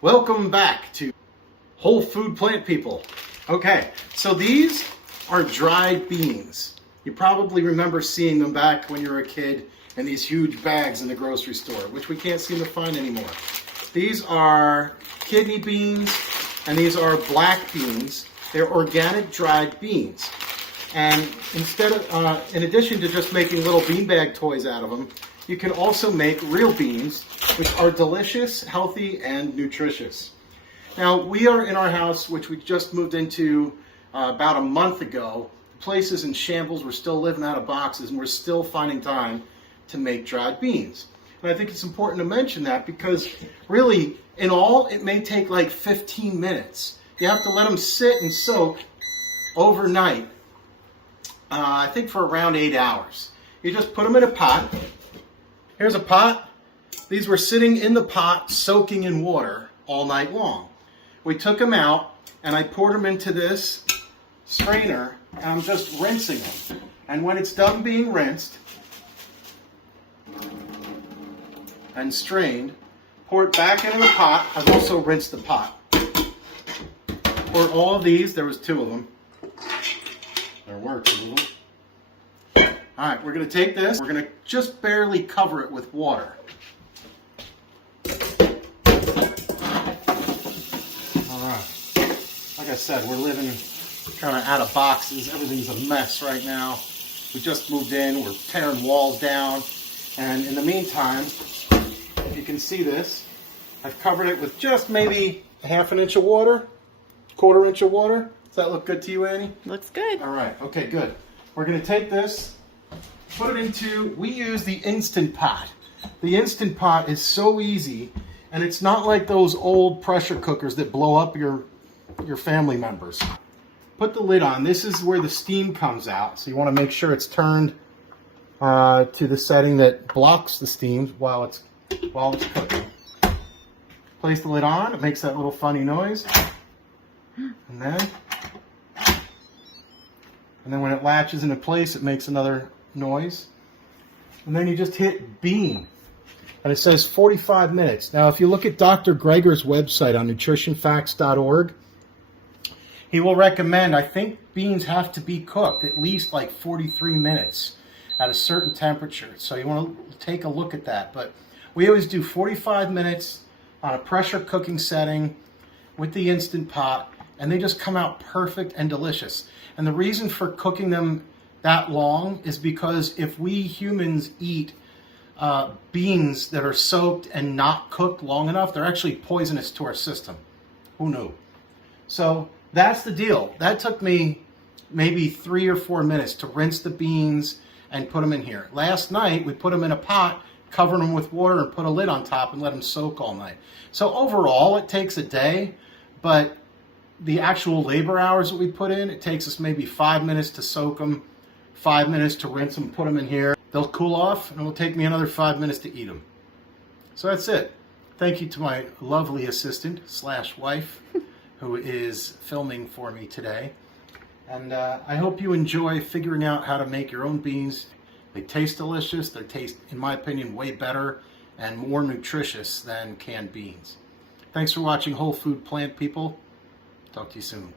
Welcome back to Whole Food Plant People. Okay, so these are dried beans. You probably remember seeing them back when you were a kid in these huge bags in the grocery store, which we can't seem to find anymore. These are kidney beans and these are black beans. They're organic dried beans. And instead of, in addition to just making little beanbag toys out of them, you can also make real beans, which are delicious, healthy, and nutritious. Now, we are in our house, which we just moved into about a month ago. The place is in shambles. We're still living out of boxes, and we're still finding time to make dried beans. And I think it's important to mention that because really, in all, it may take like 15 minutes. You have to let them sit and soak overnight, I think for around 8 hours. You just put them in a pot. Here's a pot. These were sitting in the pot soaking in water all night long. We took them out and I poured them into this strainer and I'm just rinsing them. And when it's done being rinsed and strained, pour it back into the pot. I've also rinsed the pot. Pour all of these. There was 2 of them. There were 2 of them. All right, we're going to take this. We're going to just barely cover it with water. All right. Like I said, we're living kind of out of boxes. Everything's a mess right now. We just moved in. We're tearing walls down. And in the meantime, if you can see this, I've covered it with just maybe a ½ inch of water, quarter inch of water. Does that look good to you, Annie? Looks good. All right. Okay, good. We're going to take this, put it into, we use the Instant Pot. The Instant Pot is so easy, and it's not like those old pressure cookers that blow up your family members. Put the lid on. This is where the steam comes out, so you want to make sure it's turned to the setting that blocks the steam while it's cooking. Place the lid on. It makes that little funny noise. And then when it latches into place, it makes another noise. And then you just hit bean. And it says 45 minutes. Now, if you look at Dr. Greger's website on nutritionfacts.org, he will recommend, I think beans have to be cooked at least like 43 minutes at a certain temperature. So you want to take a look at that. But we always do 45 minutes on a pressure cooking setting with the Instant Pot, and they just come out perfect and delicious. And the reason for cooking them that long is because if we humans eat beans that are soaked and not cooked long enough, they're actually poisonous to our system. Who knew? So that's the deal. That took me maybe 3 or 4 minutes to rinse the beans and put them in here. Last night, we put them in a pot, covered them with water, and put a lid on top and let them soak all night. So overall, it takes a day, but the actual labor hours that we put in, it takes us maybe 5 minutes to soak them, 5 minutes to rinse them, put them in here. They'll cool off, and it will take me another 5 minutes to eat them. So that's it. Thank you to my lovely assistant / wife who is filming for me today. And I hope you enjoy figuring out how to make your own beans. They taste delicious. They taste, in my opinion, way better and more nutritious than canned beans. Thanks for watching Whole Food Plant People. Talk to you soon.